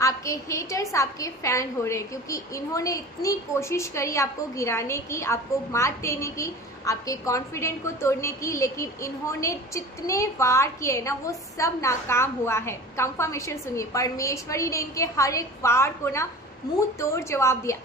आपके हेटर्स आपके फ़ैन हो रहे हैं, क्योंकि इन्होंने इतनी कोशिश करी आपको गिराने की, आपको मात देने की, आपके कॉन्फिडेंट को तोड़ने की, लेकिन इन्होंने जितने वार किए ना वो सब नाकाम हुआ है। कंफर्मेशन सुनिए, परमेश्वरी ने इनके हर एक वार को ना मुंह तोड़ जवाब दिया।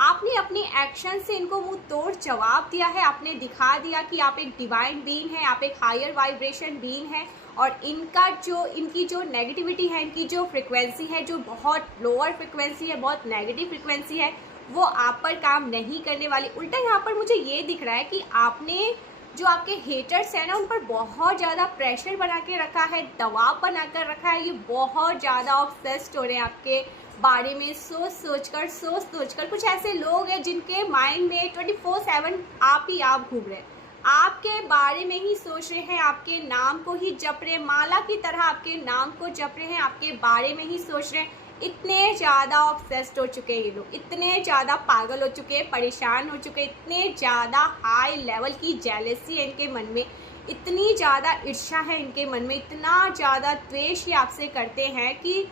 आपने अपने एक्शन से इनको मुंह तोड़ जवाब दिया है। आपने दिखा दिया कि आप एक डिवाइन बीइंग है, आप एक हायर वाइब्रेशन बीइंग है, और इनकी जो नेगेटिविटी है, इनकी जो फ्रिक्वेंसी है, जो बहुत लोअर फ्रिक्वेंसी है, बहुत नेगेटिव फ्रिक्वेंसी है, वो आप पर काम नहीं करने वाली। उल्टा यहाँ पर मुझे ये दिख रहा है कि आपने जो आपके हेटर्स हैं ना, उन पर बहुत ज़्यादा प्रेशर बना के रखा है, दबाव बना कर रखा है। ये बहुत ज़्यादा ऑब्सेस्ड हो रहे हैं आपके बारे में, सोच सोच कर। कुछ ऐसे लोग हैं जिनके माइंड में 24/7 आप घूम रहे हैं, आपके बारे में ही सोच रहे हैं, आपके नाम को ही जप रहे हैं, माला की तरह आपके नाम को जप रहे हैं, आपके बारे में ही सोच रहे हैं। इतने ज़्यादा ऑब्सेस्ड हो चुके हैं ये लोग, इतने ज़्यादा पागल हो चुके हैं, परेशान हो चुके हैं, इतने ज़्यादा हाई लेवल की जेलसी है इनके मन में, इतनी ज़्यादा ईर्ष्या है इनके मन में, इतना ज़्यादा द्वेष ये आपसे करते हैं कि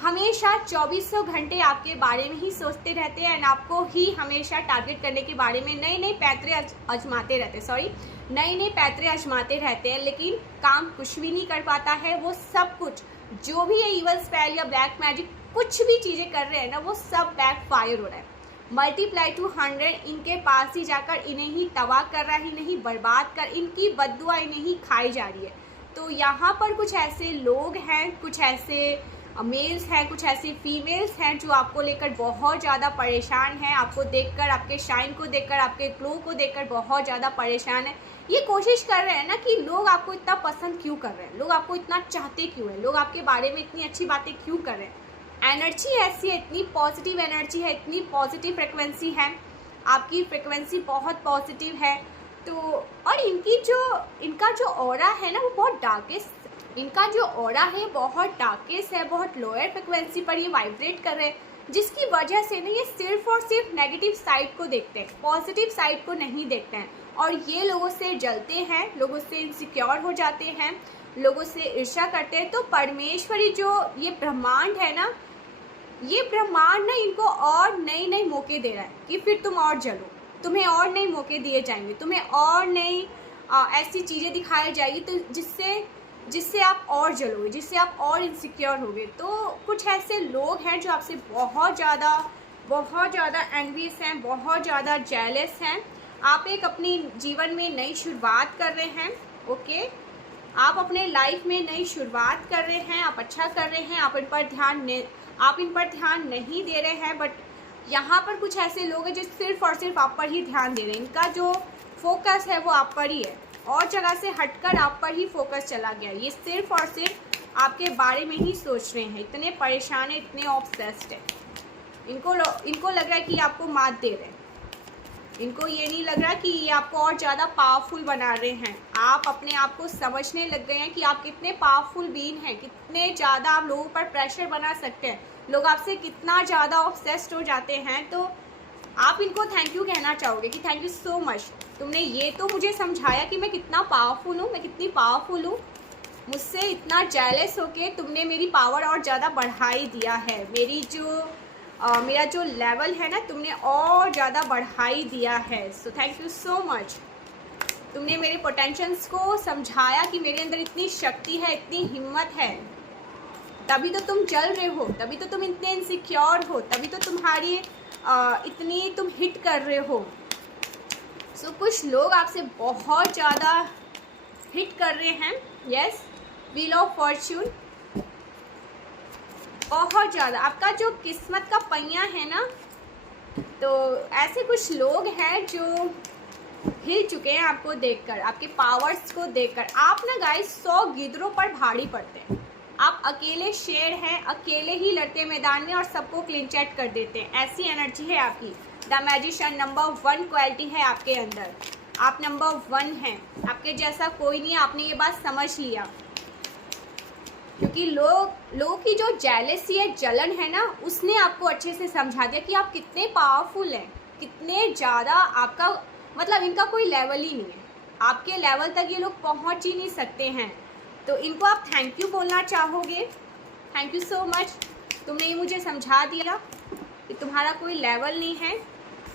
हमेशा 2400 घंटे आपके बारे में ही सोचते रहते हैं, एंड आपको ही हमेशा टारगेट करने के बारे में नए पैतरे आजमाते रहते हैं, लेकिन काम कुछ भी नहीं कर पाता है। वो सब कुछ जो भी ये ईवल स्पेल या ब्लैक मैजिक कुछ भी चीज़ें कर रहे हैं ना, वो सब बैक फायर हो रहा है। मल्टीप्लाई टू 100 इनके पास ही जाकर इन्हें ही तबाह कर रहा है, इन्हें ही बर्बाद कर, इनकी बद्दुआ इन्हें ही खाई जा रही है। तो यहाँ पर कुछ ऐसे लोग हैं, कुछ ऐसे मेल्स हैं, कुछ ऐसी फीमेल्स हैं जो आपको लेकर बहुत ज़्यादा परेशान हैं, आपको देखकर, आपके शाइन को देखकर, आपके ग्लो को देखकर बहुत ज़्यादा परेशान है। ये कोशिश कर रहे हैं ना कि लोग आपको इतना पसंद क्यों कर रहे हैं, लोग आपको इतना चाहते क्यों हैं, लोग आपके बारे में इतनी अच्छी बातें क्यों कर रहे हैं। एनर्जी ऐसी है, इतनी पॉजिटिव एनर्जी है, इतनी पॉजिटिव फ्रिक्वेंसी है, आपकी फ्रिक्वेंसी बहुत पॉजिटिव है। तो और इनका जो ऑरा है ना, वो बहुत डार्केस्ट, इनका जो ऑरा है बहुत डार्केस्ट है, बहुत लोअर फ्रिक्वेंसी पर ये वाइब्रेट कर रहे हैं, जिसकी वजह से ना ये सिर्फ और सिर्फ नेगेटिव साइड को देखते हैं, पॉजिटिव साइड को नहीं देखते हैं, और ये लोगों से जलते हैं, लोगों से इनसिक्योर हो जाते हैं, लोगों से ईर्ष्या करते हैं। तो परमेश्वरी जो ये ब्रह्मांड है ना, ये ब्रह्मांड ना इनको और नए मौके दे रहा है कि फिर तुम और जलो, तुम्हें और नए मौके दिए जाएंगे, तुम्हें और नई ऐसी चीज़ें दिखाई जाएगी, तो जिससे आप और जलोगे, जिससे आप और इनसिक्योर होगे। तो कुछ ऐसे लोग हैं जो आपसे बहुत ज़्यादा एंग्रीज हैं, बहुत ज़्यादा जेलस हैं। आप एक अपनी जीवन में नई शुरुआत कर रहे हैं, ओके, आप अपने लाइफ में नई शुरुआत कर रहे हैं, आप अच्छा कर रहे हैं, आप इन पर ध्यान नहीं दे रहे हैं, बट यहाँ पर कुछ ऐसे लोग हैं जो सिर्फ और सिर्फ आप पर ही ध्यान दे रहे हैं। इनका जो फोकस है वो आप पर ही है, और जगह से हटकर आप पर ही फोकस चला गया। ये सिर्फ और सिर्फ आपके बारे में ही सोच रहे हैं, इतने परेशान है, इतने ऑब्सेस्ड है। इनको लग रहा है कि आपको मात दे रहे हैं, इनको ये नहीं लग रहा कि ये आपको और ज़्यादा पावरफुल बना रहे हैं। आप अपने आप को समझने लग गए हैं कि आप कितने पावरफुल बीइंग हैं, कितने ज़्यादा आप लोगों पर प्रेशर बना सकते हैं, लोग आपसे कितना ज़्यादा ऑब्सेस्ड हो जाते हैं। तो आप इनको थैंक यू कहना चाहोगे कि थैंक यू सो मच, तुमने ये तो मुझे समझाया कि मैं कितना पावरफुल हूँ, मैं कितनी पावरफुल हूँ, मुझसे इतना जेलस होके तुमने मेरी पावर और ज़्यादा बढ़ाई दिया है, मेरा जो लेवल है ना, तुमने और ज़्यादा बढ़ाई दिया है। So thank you so much, तुमने मेरे पोटेंशियल्स को समझाया कि मेरे अंदर इतनी शक्ति है, इतनी हिम्मत है, तभी तो तुम जल रहे हो, तभी तो तुम इतने इनसिक्योर हो, तभी तो तुम्हारी इतनी तुम हिट कर रहे हो। सो कुछ लोग आपसे बहुत ज़्यादा हिट कर रहे हैं। यस, व्हील ऑफ फॉर्च्यून, बहुत ज़्यादा आपका जो किस्मत का पहिया है ना, तो ऐसे कुछ लोग हैं जो हिल चुके हैं आपको देखकर, आपके पावर्स को देखकर। आप ना गाइस 100 गिद्धरों पर भारी पड़ते हैं, आप अकेले शेर हैं, अकेले ही लड़ते मैदान में और सबको क्लीन चैट कर देते हैं, ऐसी एनर्जी है आपकी। द मैजिशियन नंबर 1 क्वालिटी है आपके अंदर, आप नंबर 1 हैं, आपके जैसा कोई नहीं है। आपने ये बात समझ लिया, क्योंकि लोगों की जो जेलसी है, जलन है ना, उसने आपको अच्छे से समझा दिया कि आप कितने पावरफुल हैं, कितने ज़्यादा आपका मतलब इनका कोई लेवल ही नहीं है, आपके लेवल तक ये लोग पहुंच ही नहीं सकते हैं। तो इनको आप थैंक यू बोलना चाहोगे, थैंक यू सो मच तुमने ये मुझे समझा दिया कि तुम्हारा कोई लेवल नहीं है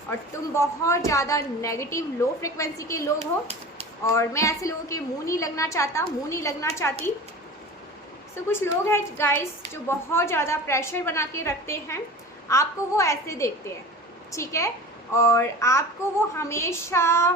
और तुम बहुत ज़्यादा नेगेटिव लो फ्रिक्वेंसी के लोग हो, और मैं ऐसे लोगों के मुंह नहीं लगना चाहती। तो कुछ लोग हैं गाइस जो बहुत ज़्यादा प्रेशर बना के रखते हैं, आपको वो ऐसे देखते हैं, ठीक है, और आपको वो हमेशा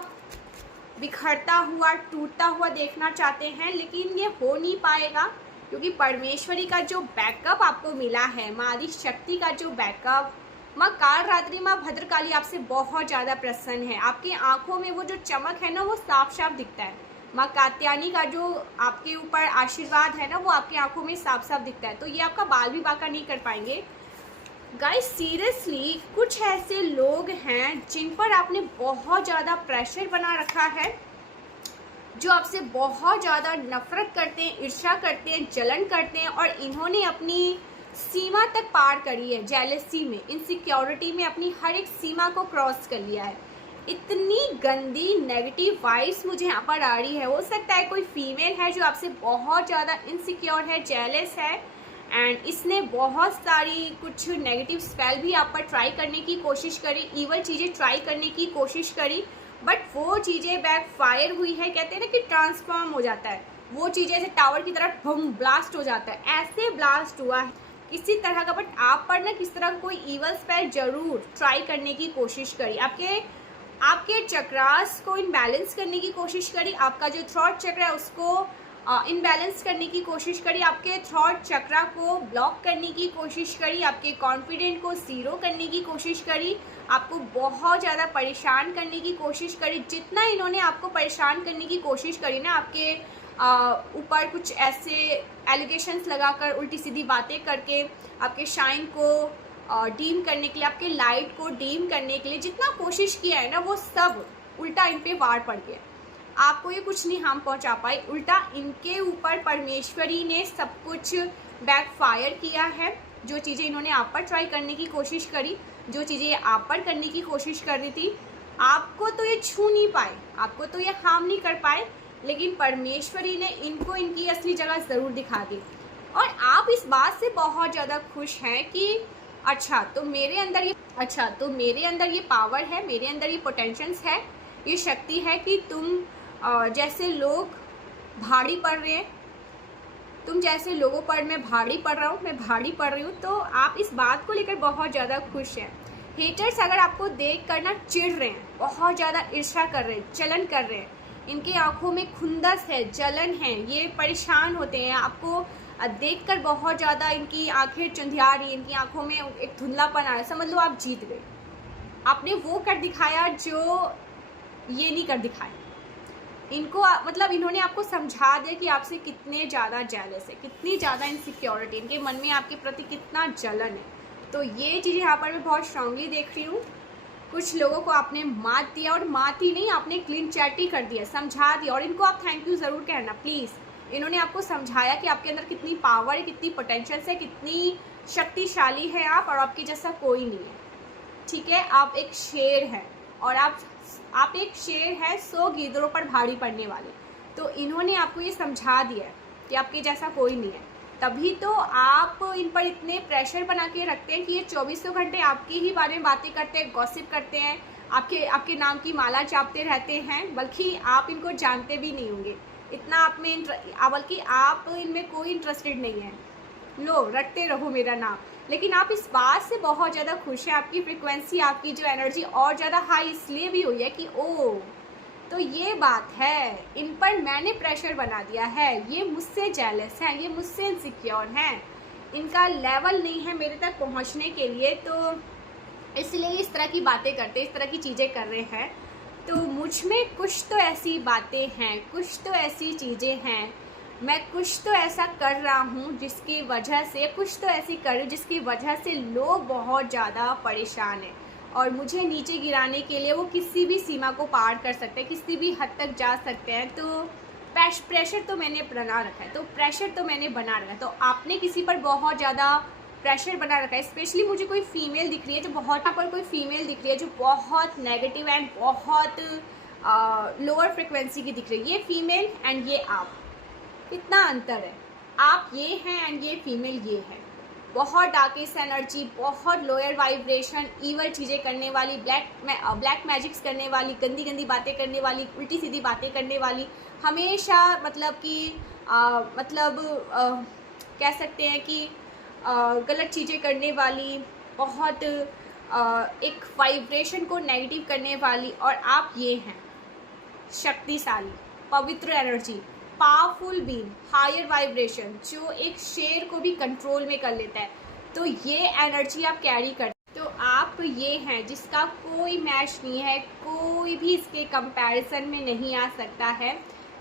बिखरता हुआ टूटता हुआ देखना चाहते हैं, लेकिन ये हो नहीं पाएगा क्योंकि परमेश्वरी का जो बैकअप आपको मिला है, माँ आदि शक्ति का जो बैकअप, माँ कालरात्रि, माँ भद्रकाली आपसे बहुत ज़्यादा प्रसन्न है। आपकी आंखों में वो जो चमक है ना, वो साफ साफ दिखता है। माँ कात्यायनी का जो आपके ऊपर आशीर्वाद है ना, वो आपकी आंखों में साफ साफ दिखता है। तो ये आपका बाल भी बांका नहीं कर पाएंगे गाइस। सीरियसली कुछ ऐसे लोग हैं जिन पर आपने बहुत ज़्यादा प्रेशर बना रखा है, जो आपसे बहुत ज़्यादा नफरत करते हैं, ईर्ष्या करते हैं, जलन करते हैं, और इन्होंने अपनी सीमा तक पार करी है। जेलसी में, इनसिक्योरिटी में अपनी हर एक सीमा को क्रॉस कर लिया है। इतनी गंदी नेगेटिव वाइब्स मुझे यहाँ पर आ रही है। हो सकता है कोई फीमेल है जो आपसे बहुत ज़्यादा इनसिक्योर है, जेलस है, एंड इसने बहुत सारी कुछ नेगेटिव स्पेल भी आप पर ट्राई करने की कोशिश करी, इवल चीज़ें ट्राई करने की कोशिश करी, बट वो चीज़ें बैकफायर हुई है। कहते हैं ना कि ट्रांसफॉर्म हो जाता है, वो चीज़ें ऐसे टावर की तरह बम ब्लास्ट हो जाता है, ऐसे ब्लास्ट हुआ है किसी तरह का। बट आप पर ना किस तरह कोई इवल स्पेल जरूर ट्राई करने की कोशिश करी, आपके चक्रास को इनबैलेंस करने की कोशिश करी, आपका जो थ्रॉट चक्र है उसको इनबैलेंस करने की कोशिश करी, आपके थ्रॉट चक्रा को ब्लॉक करने की कोशिश करी, आपके कॉन्फिडेंट को जीरो करने की कोशिश करी, आपको बहुत ज़्यादा परेशान करने की कोशिश करी। जितना इन्होंने आपको परेशान करने की कोशिश करी ना, आपके ऊपर कुछ ऐसे एलिगेशंस लगाकर, उल्टी सीधी बातें करके, आपके शाइन को डीम करने के लिए, आपके लाइट को डीम करने के लिए जितना कोशिश किया है ना, वो सब उल्टा इन पे वार पड़ गया। आपको ये कुछ नहीं हार्म पहुंचा पाई, उल्टा इनके ऊपर परमेश्वरी ने सब कुछ बैकफायर किया है। जो चीज़ें इन्होंने आप पर ट्राई करने की कोशिश करी, जो चीज़ें आप पर करने की कोशिश कर रही थी, आपको तो ये छू नहीं पाए, आपको तो ये हार्म नहीं कर पाए, लेकिन परमेश्वरी ने इनको इनकी असली जगह ज़रूर दिखा दी। और आप इस बात से बहुत ज़्यादा खुश हैं कि अच्छा तो मेरे अंदर ये पावर है, मेरे अंदर ये पोटेंशियल्स है, ये शक्ति है कि तुम जैसे लोग भारी पड़ रहे हैं, तुम जैसे लोगों पर मैं भारी पड़ रही हूँ, तो आप इस बात को लेकर बहुत ज़्यादा खुश हैं। हेटर्स अगर आपको देख कर ना चिढ़ रहे हैं, बहुत ज़्यादा ईर्ष्या कर रहे हैं, जलन कर रहे हैं, इनके आंखों में खुंदस है, जलन है, ये परेशान होते हैं, आपको देखकर बहुत ज़्यादा इनकी आंखें चुंधिया रही, इनकी आंखों में एक धुंधलापन आ रहा है, समझ लो आप जीत गए। आपने वो कर दिखाया जो ये नहीं कर दिखाया। इनको मतलब इन्होंने आपको समझा दिया कि आपसे कितने ज़्यादा जेलस है, कितनी ज़्यादा इनसिक्योरिटी, इनके मन में आपके प्रति कितना जलन है। तो ये चीज़ें यहाँ पर मैं बहुत स्ट्रांगली देख रही हूँ। कुछ लोगों को आपने मात दिया, और मात ही नहीं, आपने क्लीन चैट ही कर दिया, समझा दिया, और इनको आप थैंक यू ज़रूर कहना प्लीज़। इन्होंने आपको समझाया कि आपके अंदर कितनी पावर है, कितनी पोटेंशियल है, कितनी शक्तिशाली है आप, और आपके जैसा कोई नहीं है, ठीक है। आप एक शेर हैं, और आप एक शेर है 100 गीदड़ों पर भारी पड़ने वाले। तो इन्होंने आपको ये समझा दिया कि आपके जैसा कोई नहीं है, तभी तो आप इन पर इतने प्रेशर बना के रखते हैं कि ये 24 घंटे आपके ही बारे में बातें करते हैं, गॉसिप करते हैं, आपके नाम की माला चापते रहते हैं, बल्कि आप इनको जानते भी नहीं होंगे इतना आप में, बल्कि आप इनमें कोई इंटरेस्टेड नहीं है। लो रटते रहो मेरा नाम, लेकिन आप इस बात से बहुत ज़्यादा खुश हैं। आपकी फ्रिक्वेंसी, आपकी जो एनर्जी और ज़्यादा हाई इसलिए भी हुई है कि ओ तो ये बात है, इन पर मैंने प्रेशर बना दिया है, ये मुझसे जेलस हैं, ये मुझसे इनसिक्योर हैं, इनका लेवल नहीं है मेरे तक पहुंचने के लिए, तो इसलिए इस तरह की बातें करते, इस तरह की चीज़ें कर रहे हैं। तो मुझ में कुछ तो ऐसी बातें हैं, कुछ तो ऐसी चीज़ें हैं, मैं कुछ तो ऐसा कर रहा हूँ जिसकी वजह से, कुछ तो ऐसी कर रही हूँ जिसकी वजह से लोग बहुत ज़्यादा परेशान हैं, और मुझे नीचे गिराने के लिए वो किसी भी सीमा को पार कर सकते हैं, किसी भी हद तक जा सकते हैं। तो प्रेशर तो मैंने बना रखा है, तो आपने किसी पर बहुत ज़्यादा प्रेशर बना रखा है। स्पेशली मुझे कोई फीमेल दिख रही है जो बहुत नेगेटिव एंड बहुत लोअर फ्रिक्वेंसी की दिख रही है। ये फीमेल एंड ये आप, कितना अंतर है, आप ये हैं एंड ये फीमेल ये है। बहुत डार्केस्ट एनर्जी, बहुत लोअर वाइब्रेशन, ईवल चीज़ें करने वाली, ब्लैक मैजिक्स करने वाली, गंदी गंदी बातें करने वाली, उल्टी सीधी बातें करने वाली, हमेशा मतलब कि कह सकते हैं कि गलत चीज़ें करने वाली, बहुत एक वाइब्रेशन को नेगेटिव करने वाली। और आप ये हैं शक्तिशाली, पवित्र energy, powerful being, higher vibration, जो एक शेर को भी कंट्रोल में कर लेता है। तो ये एनर्जी आप कैरी करते, तो आप ये हैं जिसका कोई मैच नहीं है, कोई भी इसके कंपैरिजन में नहीं आ सकता है।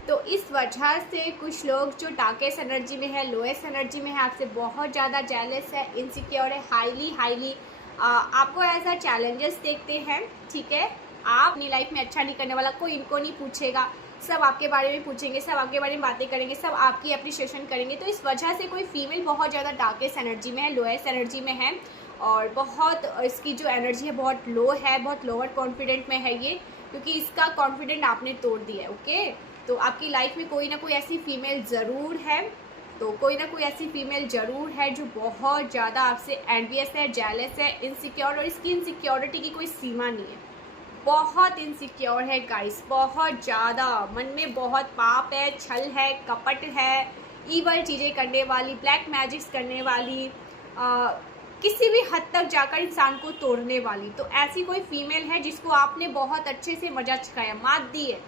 तो इस वजह से कुछ लोग जो डार्केस्ट एनर्जी में है, लोएस्ट एनर्जी में है, आपसे बहुत ज़्यादा जेलस है, इनसिक्योर है, हाईली आपको ऐसा चैलेंजेस देखते हैं। ठीक है, आप अपनी लाइफ में अच्छा नहीं करने वाला, कोई इनको नहीं पूछेगा, सब आपके बारे में पूछेंगे, सब आपके बारे में बातें करेंगे, सब आपकी अप्रिशिएशन करेंगे। तो इस वजह से कोई फीमेल बहुत ज़्यादा डार्केस्ट एनर्जी में है, लोएस्ट एनर्जी में है, और बहुत इसकी जो एनर्जी है बहुत लो है, बहुत लोअर कॉन्फिडेंट में है ये, क्योंकि इसका कॉन्फिडेंट आपने तोड़ दिया है। ओके, तो आपकी लाइफ में कोई ना कोई ऐसी फीमेल ज़रूर है, तो कोई ना कोई ऐसी फीमेल ज़रूर है जो बहुत ज़्यादा आपसे एनवियस है, जेलस है, इनसिक्योर, और इसकी इनसिक्योरिटी की कोई सीमा नहीं है, बहुत इनसिक्योर है गाइस, बहुत ज़्यादा, मन में बहुत पाप है, छल है, कपट है, ईवल चीज़ें करने वाली, ब्लैक मैजिक्स करने वाली, किसी भी हद तक जाकर इंसान को तोड़ने वाली। तो ऐसी कोई फीमेल है जिसको आपने बहुत अच्छे से मजा चखाया, मात दी है।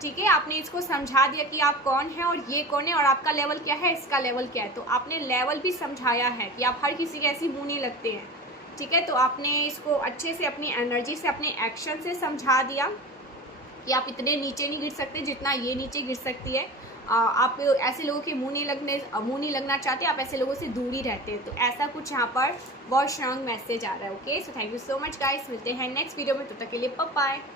ठीक है, आपने इसको समझा दिया कि आप कौन हैं और ये कौन है और आपका लेवल क्या है, इसका लेवल क्या है। तो आपने लेवल भी समझाया है कि आप हर किसी के ऐसी मुँह नहीं लगते हैं। ठीक है, तो आपने इसको अच्छे से अपनी एनर्जी से, अपने एक्शन से समझा दिया कि आप इतने नीचे नहीं गिर सकते जितना ये नीचे गिर सकती है। आप ऐसे लोगों के मुंह नहीं लगना चाहते, आप ऐसे लोगों से दूर ही रहते हैं। तो ऐसा कुछ यहाँ पर बहुत स्ट्रांग मैसेज आ रहा है। Okay, so thank you so much guys, मिलते हैं नेक्स्ट वीडियो में, तब तक के लिए बाय बाय।